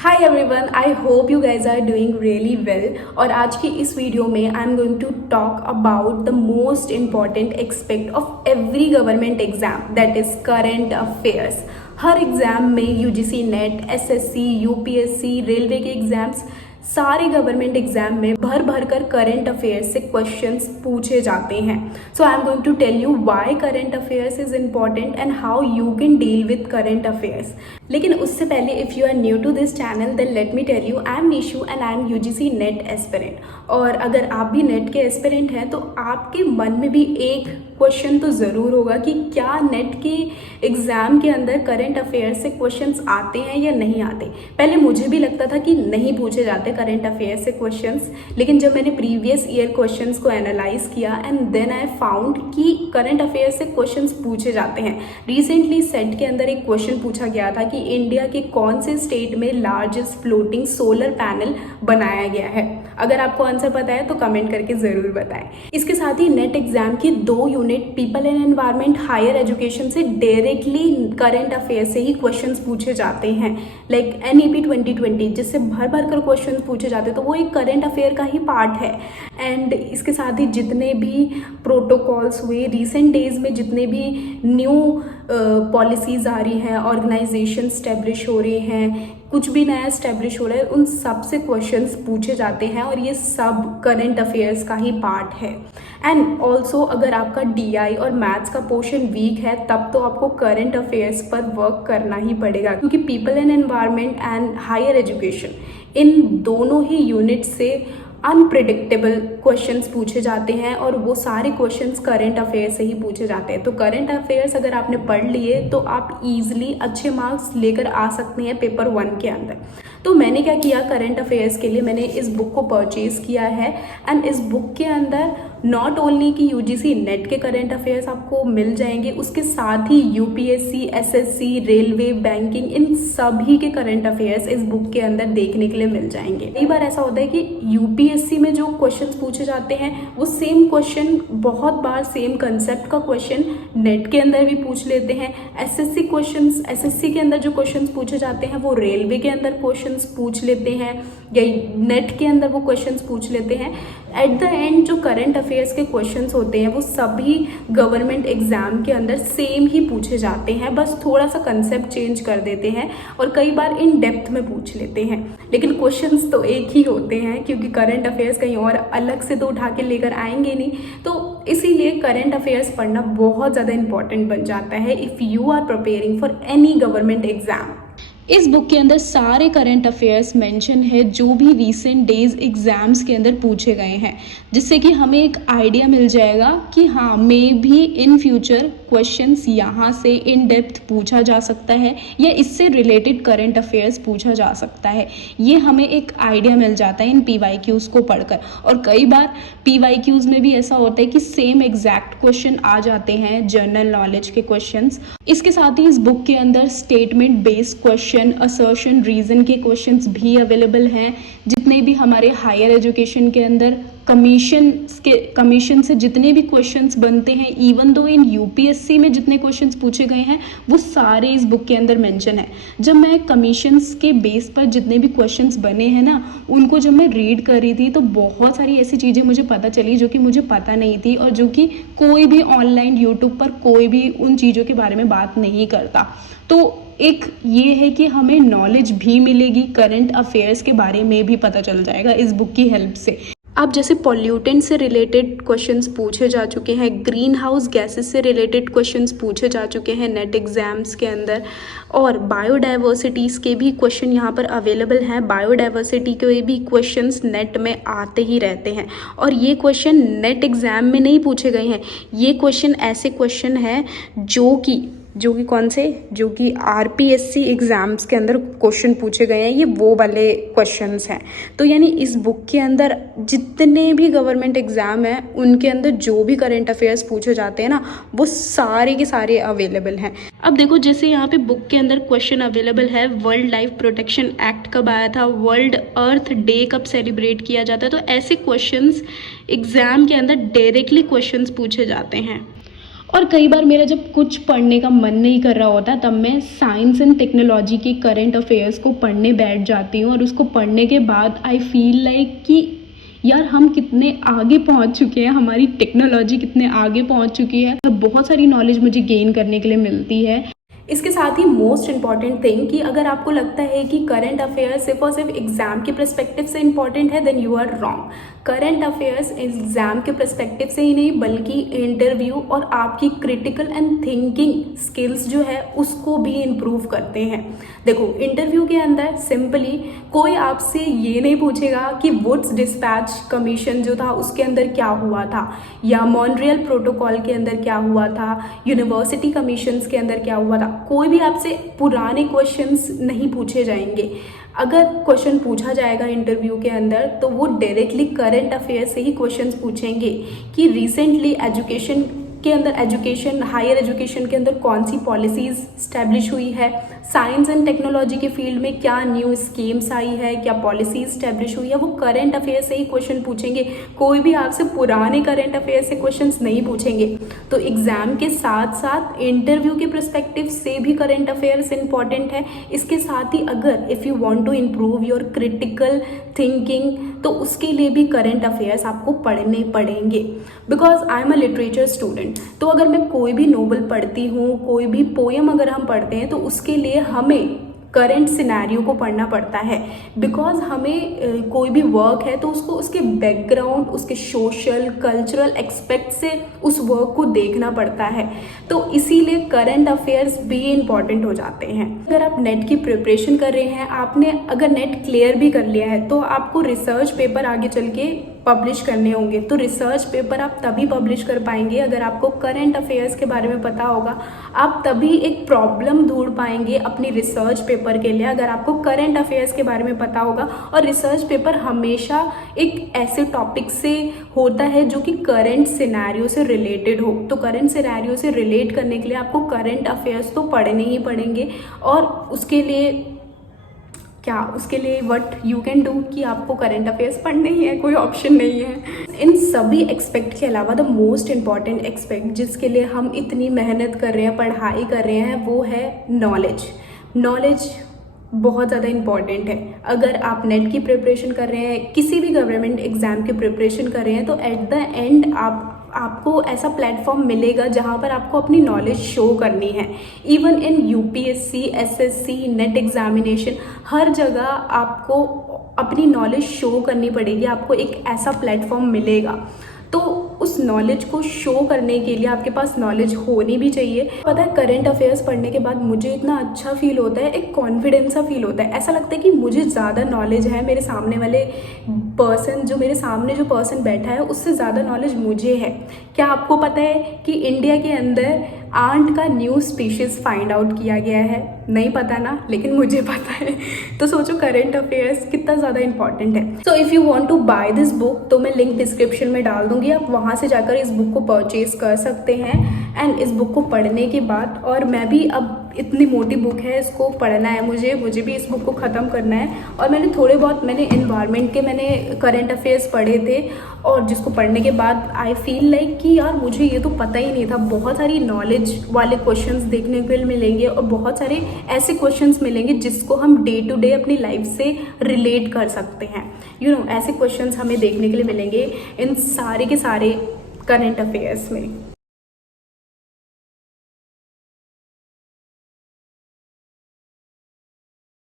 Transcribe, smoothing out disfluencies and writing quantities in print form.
Hi everyone, I hope you guys are doing really well. और आज की इस वीडियो में I am going to talk about the most important aspect of every government exam, that is current affairs. हर exam में UGC NET, SSC, UPSC, railway के exams, सारे government exam में भर भर कर करंट अफेयर्स से क्वेश्चंस पूछे जाते हैं। So I am going to tell you why current affairs is important and how you can deal with current affairs. लेकिन उससे पहले if you are new to this channel then let me tell you, I am Nishu and I am UGC NET aspirant. और अगर आप भी net के aspirant हैं तो आपके मन में भी एक क्वेश्चन तो ज़रूर होगा कि क्या नेट के एग्ज़ाम के अंदर करंट अफेयर्स से क्वेश्चंस आते हैं या नहीं आते। पहले मुझे भी लगता था कि नहीं पूछे जाते करंट अफेयर्स से क्वेश्चंस, लेकिन जब मैंने प्रीवियस ईयर क्वेश्चंस को एनालाइज किया एंड देन आई फाउंड कि करंट अफेयर्स से क्वेश्चंस पूछे जाते हैं। रिसेंटली सेट के अंदर एक क्वेश्चन पूछा गया था कि इंडिया के कौन से स्टेट में लार्जेस्ट फ्लोटिंग सोलर पैनल बनाया गया है। अगर आपको आंसर पता है तो कमेंट करके ज़रूर बताएं। इसके साथ ही नेट एग्जाम की 2 unit people and environment higher education से डायरेक्टली करंट अफेयर से ही क्वेश्चंस पूछे जाते हैं, लाइक एनईपी 2020 जिससे भर भर कर क्वेश्चंस पूछे जाते हैं, तो वो एक करंट अफेयर का ही पार्ट है। एंड इसके साथ ही जितने भी प्रोटोकॉल्स हुए रिसेंट डेज में, जितने भी न्यू पॉलिसीज़ आ रही हैं, ऑर्गेनाइजेशन स्टैब्लिश हो रहे हैं, कुछ भी नया स्टैब्लिश हो रहा है, उन सब से क्वेश्चंस पूछे जाते हैं और ये सब करंट अफेयर्स का ही पार्ट है। एंड ऑल्सो अगर आपका डीआई और मैथ्स का पोर्शन वीक है तब तो आपको करंट अफेयर्स पर वर्क करना ही पड़ेगा, क्योंकि people and environment and higher education इन दोनों ही यूनिट से अनप्रिडिक्टेबल क्वेश्चंस पूछे जाते हैं और वो सारे क्वेश्चंस करंट अफेयर से ही पूछे जाते हैं। तो करंट अफेयर्स अगर आपने पढ़ लिए तो आप इजीली अच्छे मार्क्स लेकर आ सकते हैं पेपर 1 के अंदर। तो मैंने क्या किया, करंट अफेयर्स के लिए मैंने इस बुक को परचेज़ किया है। एंड इस बुक के अंदर नॉट ओनली कि यूजीसी नेट के करंट अफेयर्स आपको मिल जाएंगे, उसके साथ ही यूपीएससी, एसएससी, रेलवे, बैंकिंग, इन सभी के करंट अफेयर्स इस बुक के अंदर देखने के लिए मिल जाएंगे। कई बार ऐसा होता है कि यूपीएससी में जो क्वेश्चंस पूछे जाते हैं वो सेम क्वेश्चन, बहुत बार सेम कंसेप्ट का क्वेश्चन नेट के अंदर भी पूछ लेते हैं। एसएससी के अंदर जो क्वेश्चंस पूछे जाते हैं वो रेलवे के अंदर क्वेश्चंस पूछ लेते हैं, या नेट के अंदर वो क्वेश्चंस पूछ लेते हैं। एट द एंड जो करंट अफेयर्स के क्वेश्चंस होते हैं वो सभी गवर्नमेंट एग्जाम के अंदर सेम ही पूछे जाते हैं, बस थोड़ा सा कंसेप्ट चेंज कर देते हैं और कई बार इन डेप्थ में पूछ लेते हैं, लेकिन क्वेश्चंस तो एक ही होते हैं, क्योंकि करंट अफेयर्स कहीं और अलग से तो उठा के लेकर आएंगे नहीं। तो इसीलिए करंट अफेयर्स पढ़ना बहुत ज़्यादा इंपॉर्टेंट बन जाता है if you are preparing for any government exam. इस बुक के अंदर सारे करंट अफेयर्स मेंशन है जो भी रीसेंट डेज एग्जाम्स के अंदर पूछे गए हैं, जिससे कि हमें एक आइडिया मिल जाएगा कि हाँ, मे भी इन फ्यूचर क्वेश्चंस यहाँ से इन डेप्थ पूछा जा सकता है या इससे रिलेटेड करंट अफेयर्स पूछा जा सकता है। ये हमें एक आइडिया मिल जाता है इन पीवाईक्यूज को पढ़कर। और कई बार पीवाईक्यूज में भी ऐसा होता है कि सेम एग्जैक्ट क्वेश्चन आ जाते हैं, जनरल नॉलेज के क्वेश्चंस। इसके साथ ही इस बुक के अंदर statement based question, assertion, reason के क्वेश्चंस भी अवेलेबल हैं। जितने भी हमारे हायर एजुकेशन के अंदर कमीशन से जितने भी क्वेश्चंस बनते हैं, इवन दो इन यूपीएससी में जितने क्वेश्चंस पूछे गए हैं वो सारे इस बुक के अंदर मेंशन है। जब मैं कमीशंस के बेस पर जितने भी क्वेश्चंस बने हैं ना, उनको जब मैं रीड कर रही थी तो बहुत सारी ऐसी चीज़ें मुझे पता चली जो कि मुझे पता नहीं थी और जो कि कोई भी ऑनलाइन यूट्यूब पर कोई भी उन चीज़ों के बारे में बात नहीं करता। तो एक ये है कि हमें नॉलेज भी मिलेगी, करंट अफेयर्स के बारे में भी पता चल जाएगा इस बुक की हेल्प से। अब जैसे पॉल्यूटेंट से रिलेटेड क्वेश्चंस पूछे जा चुके हैं, ग्रीन हाउस गैसेस से रिलेटेड क्वेश्चंस पूछे जा चुके हैं नेट एग्जाम्स के अंदर, और बायोडाइवर्सिटीज़ के भी क्वेश्चन यहाँ पर अवेलेबल हैं। बायोडाइवर्सिटी के भी क्वेश्चंस नेट में आते ही रहते हैं और ये क्वेश्चन नेट एग्ज़ाम में नहीं पूछे गए हैं। ये क्वेश्चन ऐसे क्वेश्चन हैं जो कि कौन से, जो कि आरपीएससी एग्ज़ाम्स के अंदर क्वेश्चन पूछे गए हैं, ये वो वाले क्वेश्चंस हैं। तो यानी इस बुक के अंदर जितने भी गवर्नमेंट एग्ज़ाम हैं उनके अंदर जो भी करंट अफेयर्स पूछे जाते हैं ना, वो सारे के सारे अवेलेबल हैं। अब देखो, जैसे यहाँ पे बुक के अंदर क्वेश्चन अवेलेबल है, वर्ल्ड लाइफ प्रोटेक्शन एक्ट कब आया था, वर्ल्ड अर्थ डे कब सेलिब्रेट किया जाता है। तो ऐसे क्वेश्चंस एग्ज़ाम के अंदर डायरेक्टली क्वेश्चंस पूछे जाते हैं। और कई बार मेरा जब कुछ पढ़ने का मन नहीं कर रहा होता तब मैं साइंस एंड टेक्नोलॉजी के करंट अफेयर्स को पढ़ने बैठ जाती हूँ और उसको पढ़ने के बाद आई फील लाइक कि यार हम कितने आगे पहुँच चुके हैं, हमारी टेक्नोलॉजी कितने आगे पहुँच चुकी है। तो बहुत सारी नॉलेज मुझे गेन करने के लिए मिलती है। इसके साथ ही मोस्ट इम्पॉर्टेंट थिंग कि अगर आपको लगता है कि करंट अफेयर्स सिर्फ और सिर्फ एग्जाम के पर्सपेक्टिव से इम्पॉर्टेंट है, then you are wrong. Current affairs exam के पर्सपेक्टिव से ही नहीं बल्कि इंटरव्यू और आपकी क्रिटिकल एंड थिंकिंग स्किल्स जो है उसको भी इम्प्रूव करते हैं। देखो, इंटरव्यू के अंदर सिंपली कोई आपसे ये नहीं पूछेगा कि वुड्स डिस्पैच कमीशन जो था उसके अंदर क्या हुआ था, या मॉन्ट्रियल प्रोटोकॉल के अंदर क्या हुआ था, यूनिवर्सिटी कमीशंस के अंदर क्या हुआ था। कोई भी आपसे पुराने क्वेश्चंस नहीं पूछे जाएंगे। अगर क्वेश्चन पूछा जाएगा इंटरव्यू के अंदर तो वो डायरेक्टली करंट अफेयर से ही क्वेश्चंस पूछेंगे कि रिसेंटली एजुकेशन के अंदर हायर एजुकेशन के अंदर कौन सी पॉलिसीज़ स्टैब्लिश हुई है, साइंस एंड टेक्नोलॉजी के फील्ड में क्या न्यू स्कीम्स आई है, क्या पॉलिसीज स्टैब्लिश हुई है, वो करंट अफेयर से ही क्वेश्चन पूछेंगे। कोई भी आपसे पुराने करंट अफेयर से क्वेश्चंस नहीं पूछेंगे। तो एग्जाम के साथ साथ इंटरव्यू के पर्सपेक्टिव से भी करंट अफेयर्स इंपॉर्टेंट है। इसके साथ ही अगर if you want to improve your critical thinking तो उसके लिए भी करंट अफेयर्स आपको पढ़ने पड़ेंगे। Because I am a literature student, तो अगर मैं कोई भी नोवेल पढ़ती हूँ, कोई भी पोएम अगर हम पढ़ते हैं तो उसके लिए हमें करंट सिनेरियो को पढ़ना पड़ता है। बिकॉज हमें कोई भी वर्क है तो उसको उसके बैकग्राउंड, उसके सोशल कल्चरल एक्सपेक्ट से उस वर्क को देखना पड़ता है। तो इसीलिए करंट अफेयर्स भी इम्पॉर्टेंट हो जाते हैं। अगर आप नेट की प्रिपरेशन कर रहे हैं, आपने अगर नेट क्लियर भी कर लिया है तो आपको रिसर्च पेपर आगे चल के पब्लिश करने होंगे। तो रिसर्च पेपर आप तभी पब्लिश कर पाएंगे अगर आपको करंट अफेयर्स के बारे में पता होगा। आप तभी एक प्रॉब्लम ढूंढ पाएंगे अपनी रिसर्च पेपर के लिए अगर आपको करंट अफेयर्स के बारे में पता होगा। और रिसर्च पेपर हमेशा एक ऐसे टॉपिक से होता है जो कि करंट सिनेरियो से रिलेटेड हो। तो करंट सिनेरियो से रिलेट करने के लिए आपको करंट अफेयर्स तो पढ़ने ही पड़ेंगे। और उसके लिए व्हाट यू कैन डू कि आपको करंट अफेयर्स पढ़ने ही है, कोई ऑप्शन नहीं है। इन सभी एक्सपेक्ट के अलावा द मोस्ट इम्पॉर्टेंट एक्सपेक्ट जिसके लिए हम इतनी मेहनत कर रहे हैं, पढ़ाई कर रहे हैं, वो है नॉलेज बहुत ज़्यादा इम्पॉर्टेंट है। अगर आप नेट की प्रिपरेशन कर रहे हैं, किसी भी गवर्नमेंट एग्ज़ाम की प्रिपरेशन कर रहे हैं, तो एट द एंड आपको ऐसा प्लेटफॉर्म मिलेगा जहाँ पर आपको अपनी नॉलेज शो करनी है। Even in UPSC, SSC, NET examination, हर जगह आपको अपनी नॉलेज शो करनी पड़ेगी। आपको एक ऐसा प्लेटफॉर्म मिलेगा। तो उस नॉलेज को शो करने के लिए आपके पास नॉलेज होनी भी चाहिए। पता है, करंट अफेयर्स पढ़ने के बाद मुझे इतना अच्छा फील होता है, एक कॉन्फिडेंस सा फील होता है। ऐसा लगता है कि मुझे ज़्यादा नॉलेज है, मेरे सामने वाले पर्सन जो मेरे सामने जो पर्सन बैठा है उससे ज़्यादा नॉलेज मुझे है। क्या आपको पता है कि इंडिया के अंदर आंट का न्यू स्पीशीज़ फाइंड आउट किया गया है? नहीं पता ना, लेकिन मुझे पता है। तो सोचो करंट अफेयर्स कितना ज़्यादा इंपॉर्टेंट है। So if you want to buy this book तो मैं लिंक डिस्क्रिप्शन में डाल दूंगी, आप वहाँ से जाकर इस बुक को परचेज कर सकते हैं। एंड इस बुक को पढ़ने के बाद, और मैं भी अब इतनी मोटी बुक है, इसको पढ़ना है मुझे भी इस बुक को ख़त्म करना है। और मैंने एनवायरनमेंट के करंट अफेयर्स पढ़े थे, और जिसको पढ़ने के बाद आई फील लाइक कि यार मुझे ये तो पता ही नहीं था। बहुत सारी नॉलेज वाले क्वेश्चंस देखने को मिलेंगे और बहुत सारे ऐसे क्वेश्चंस मिलेंगे जिसको हम डे टू डे अपनी लाइफ से रिलेट कर सकते हैं। ऐसे क्वेश्चंस हमें देखने के लिए मिलेंगे इन सारे के सारे करंट अफेयर्स में।